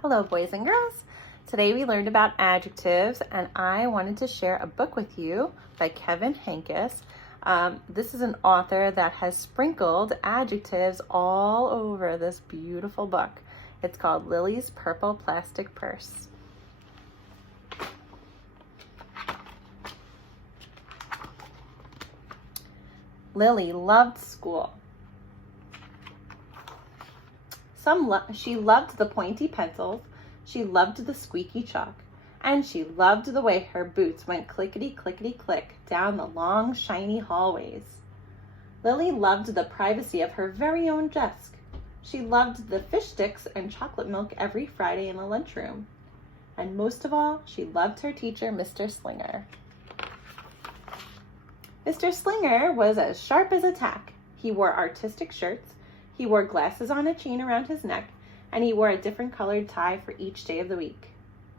Hello, boys and girls. Today we learned about adjectives, and I wanted to share a book with you by Kevin Henkes. This is an author that has sprinkled adjectives all over this beautiful book. It's called Lily's Purple Plastic Purse. Lily loved school. She loved the pointy pencils, she loved the squeaky chalk, and she loved the way her boots went clickety-clickety-click down the long, shiny hallways. Lily loved the privacy of her very own desk. She loved the fish sticks and chocolate milk every Friday in the lunchroom. And most of all, she loved her teacher, Mr. Slinger. Mr. Slinger was as sharp as a tack. He wore artistic shirts, he wore glasses on a chain around his neck, and he wore a different colored tie for each day of the week.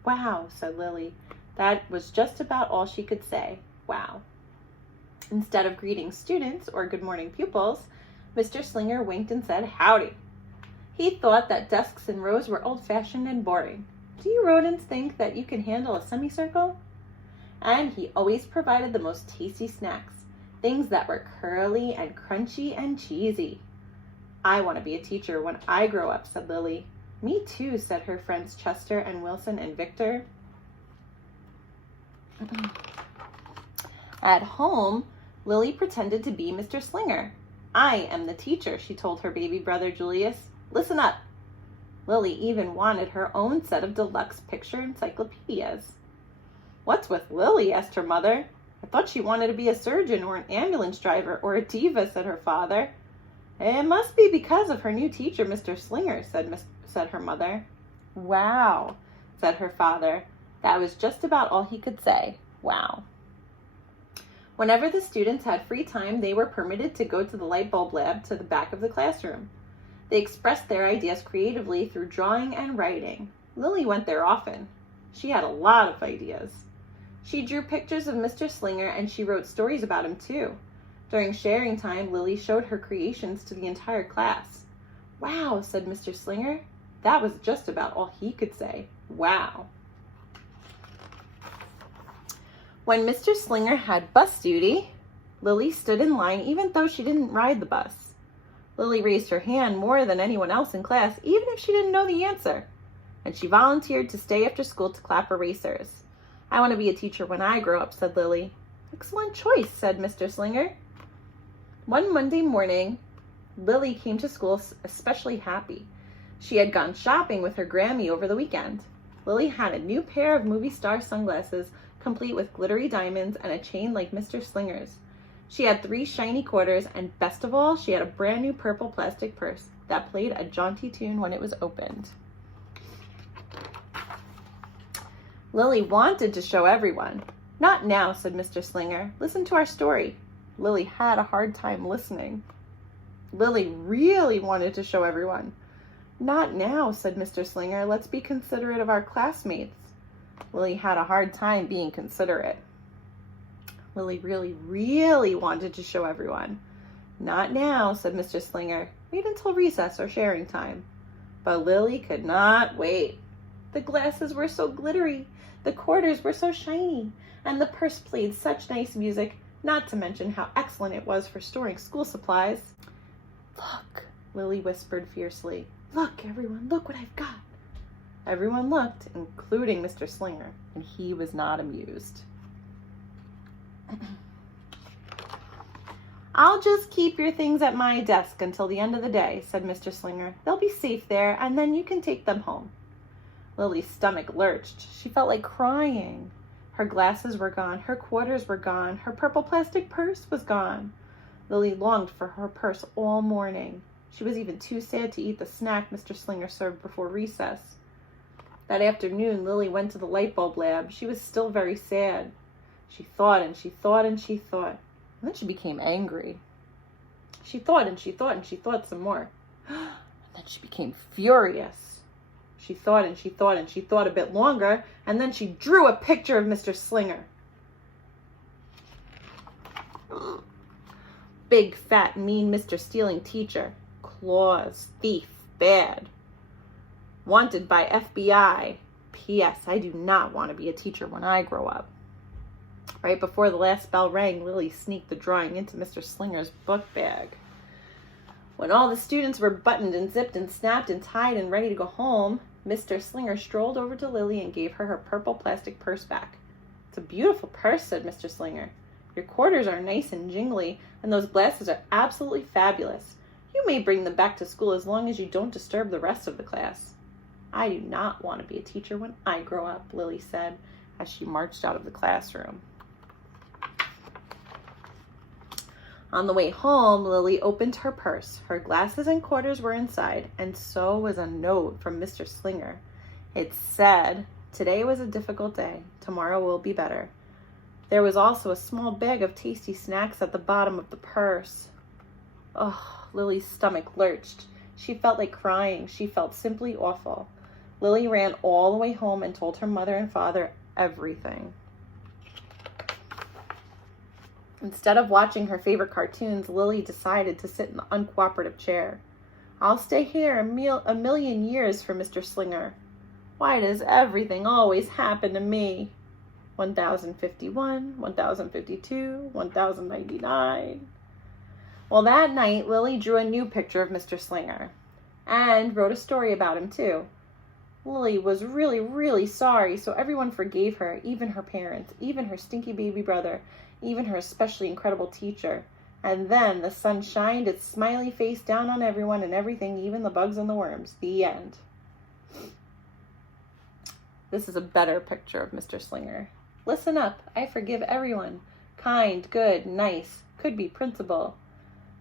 Wow, said Lily. That was just about all she could say. Wow. Instead of greeting students or good morning pupils, Mr. Slinger winked and said, howdy. He thought that desks and rows were old-fashioned and boring. Do you rodents think that you can handle a semicircle? And he always provided the most tasty snacks, things that were curly and crunchy and cheesy. I want to be a teacher when I grow up, said Lily. Me too, said her friends Chester and Wilson and Victor. At home, Lily pretended to be Mr. Slinger. I am the teacher, she told her baby brother Julius. Listen up. Lily even wanted her own set of deluxe picture encyclopedias. What's with Lily? Asked her mother. I thought she wanted to be a surgeon or an ambulance driver or a diva, said her father. It must be because of her new teacher, Mr. Slinger, said her mother. Wow, said her father. That was just about all he could say. Wow. Whenever the students had free time, they were permitted to go to the light bulb lab to the back of the classroom. They expressed their ideas creatively through drawing and writing. Lily went there often. She had a lot of ideas. She drew pictures of Mr. Slinger and she wrote stories about him too. During sharing time, Lily showed her creations to the entire class. Wow, said Mr. Slinger. That was just about all he could say. Wow. When Mr. Slinger had bus duty, Lily stood in line even though she didn't ride the bus. Lily raised her hand more than anyone else in class, even if she didn't know the answer. And she volunteered to stay after school to clap erasers. I want to be a teacher when I grow up, said Lily. Excellent choice, said Mr. Slinger. One Monday morning, Lily came to school especially happy. She had gone shopping with her Grammy over the weekend. Lily had a new pair of movie star sunglasses, complete with glittery diamonds and a chain like Mr. Slinger's. She had 3 shiny quarters, and best of all, she had a brand new purple plastic purse that played a jaunty tune when it was opened. Lily wanted to show everyone. Not now, said Mr. Slinger. Listen to our story. Lily had a hard time listening. Lily really wanted to show everyone. Not now, said Mr. Slinger. Let's be considerate of our classmates. Lily had a hard time being considerate. Lily really wanted to show everyone. Not now, said Mr. Slinger. Wait until recess or sharing time. But Lily could not wait. The glasses were so glittery, the quarters were so shiny, and the purse played such nice music, not to mention how excellent it was for storing school supplies. Look, Lily whispered fiercely. Look, everyone, look what I've got. Everyone looked, including Mr. Slinger, and he was not amused. I'll just keep your things at my desk until the end of the day, said Mr. Slinger. They'll be safe there, and then you can take them home. Lily's stomach lurched. She felt like crying. Her glasses were gone, her quarters were gone, her purple plastic purse was gone. Lily longed for her purse all morning. She was even too sad to eat the snack Mr. Slinger served before recess. That afternoon, Lily went to the light bulb lab. She was still very sad. She thought and she thought and she thought. And then she became angry. She thought and she thought and she thought some more. And then she became furious. She thought and she thought and she thought a bit longer, and then she drew a picture of Mr. Slinger. Big, fat, mean Mr. Stealing teacher. Claws, thief, bad. Wanted by FBI. P.S. I do not want to be a teacher when I grow up. Right before the last bell rang, Lily sneaked the drawing into Mr. Slinger's book bag. When all the students were buttoned and zipped and snapped and tied and ready to go home, Mr. Slinger strolled over to Lily and gave her her purple plastic purse back. It's a beautiful purse, said Mr. Slinger. Your quarters are nice and jingly, and those glasses are absolutely fabulous. You may bring them back to school as long as you don't disturb the rest of the class. I do not want to be a teacher when I grow up, Lily said as she marched out of the classroom. On the way home, Lily opened her purse. Her glasses and quarters were inside, and so was a note from Mr. Slinger. It said, "Today was a difficult day. Tomorrow will be better." There was also a small bag of tasty snacks at the bottom of the purse. Oh, Lily's stomach lurched. She felt like crying. She felt simply awful. Lily ran all the way home and told her mother and father everything. Instead of watching her favorite cartoons, Lily decided to sit in the uncooperative chair. I'll stay here a million years for Mr. Slinger. Why does everything always happen to me? 1051, 1052, 1099. Well, that night, Lily drew a new picture of Mr. Slinger and wrote a story about him, too. Lily was really, really sorry, so everyone forgave her, even her parents, even her stinky baby brother, even her especially incredible teacher. And then the sun shined its smiley face down on everyone and everything, even the bugs and the worms. The end. This is a better picture of Mr. Slinger. Listen up. I forgive everyone. Kind, good, nice, could be principal.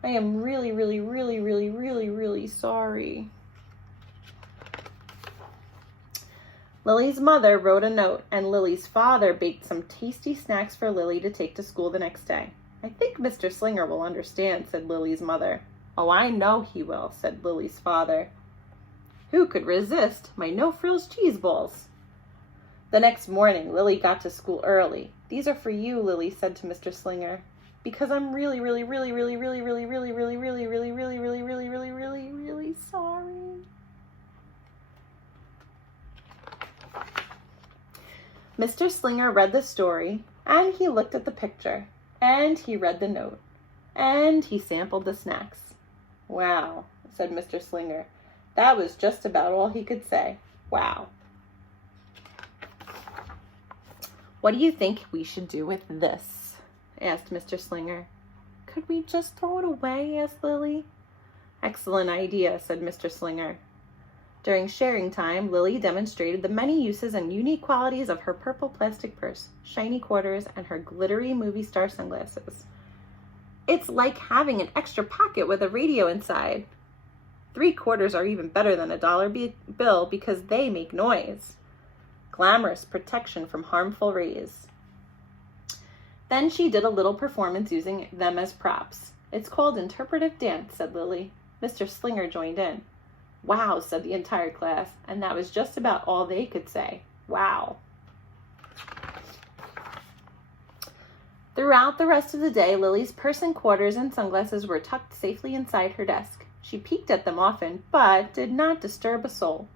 I am really, really, really, really, really, really sorry. Lily's mother wrote a note, and Lily's father baked some tasty snacks for Lily to take to school the next day. I think Mr. Slinger will understand, said Lily's mother. Oh, I know he will, said Lily's father. Who could resist my no-frills cheese balls? The next morning, Lily got to school early. These are for you, Lily said to Mr. Slinger, because I'm really, really, really, really, really, really, really, really, really, really, really, really, really, really, really, really sorry. Mr. Slinger read the story, and he looked at the picture, and he read the note, and he sampled the snacks. Wow, said Mr. Slinger. That was just about all he could say. Wow. What do you think we should do with this? Asked Mr. Slinger. Could we just throw it away? Asked Lily. Excellent idea, said Mr. Slinger. During sharing time, Lily demonstrated the many uses and unique qualities of her purple plastic purse, shiny quarters, and her glittery movie star sunglasses. It's like having an extra pocket with a radio inside. 3 quarters are even better than a dollar bill because they make noise. Glamorous protection from harmful rays. Then she did a little performance using them as props. It's called interpretive dance, said Lily. Mr. Slinger joined in. Wow, said the entire class, and that was just about all they could say. Wow. Throughout the rest of the day, Lily's purse and quarters and sunglasses were tucked safely inside her desk. She peeked at them often, but did not disturb a soul.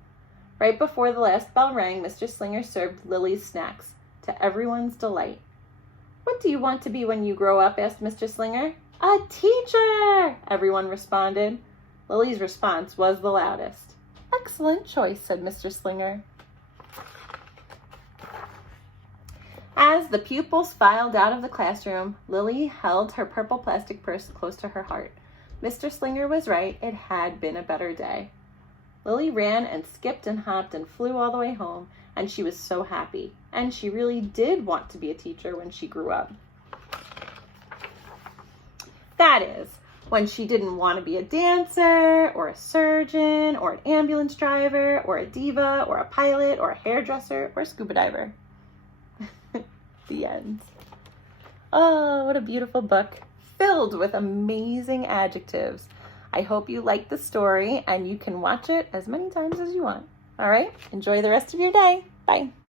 Right before the last bell rang, Mr. Slinger served Lily's snacks, to everyone's delight. What do you want to be when you grow up? Asked Mr. Slinger. A teacher, everyone responded. Lily's response was the loudest. Excellent choice, said Mr. Slinger. As the pupils filed out of the classroom, Lily held her purple plastic purse close to her heart. Mr. Slinger was right. It had been a better day. Lily ran and skipped and hopped and flew all the way home, and she was so happy. And she really did want to be a teacher when she grew up. That is, when she didn't want to be a dancer, or a surgeon, or an ambulance driver, or a diva, or a pilot, or a hairdresser, or a scuba diver. The end. Oh, what a beautiful book, filled with amazing adjectives. I hope you liked the story, and you can watch it as many times as you want. All right, enjoy the rest of your day. Bye.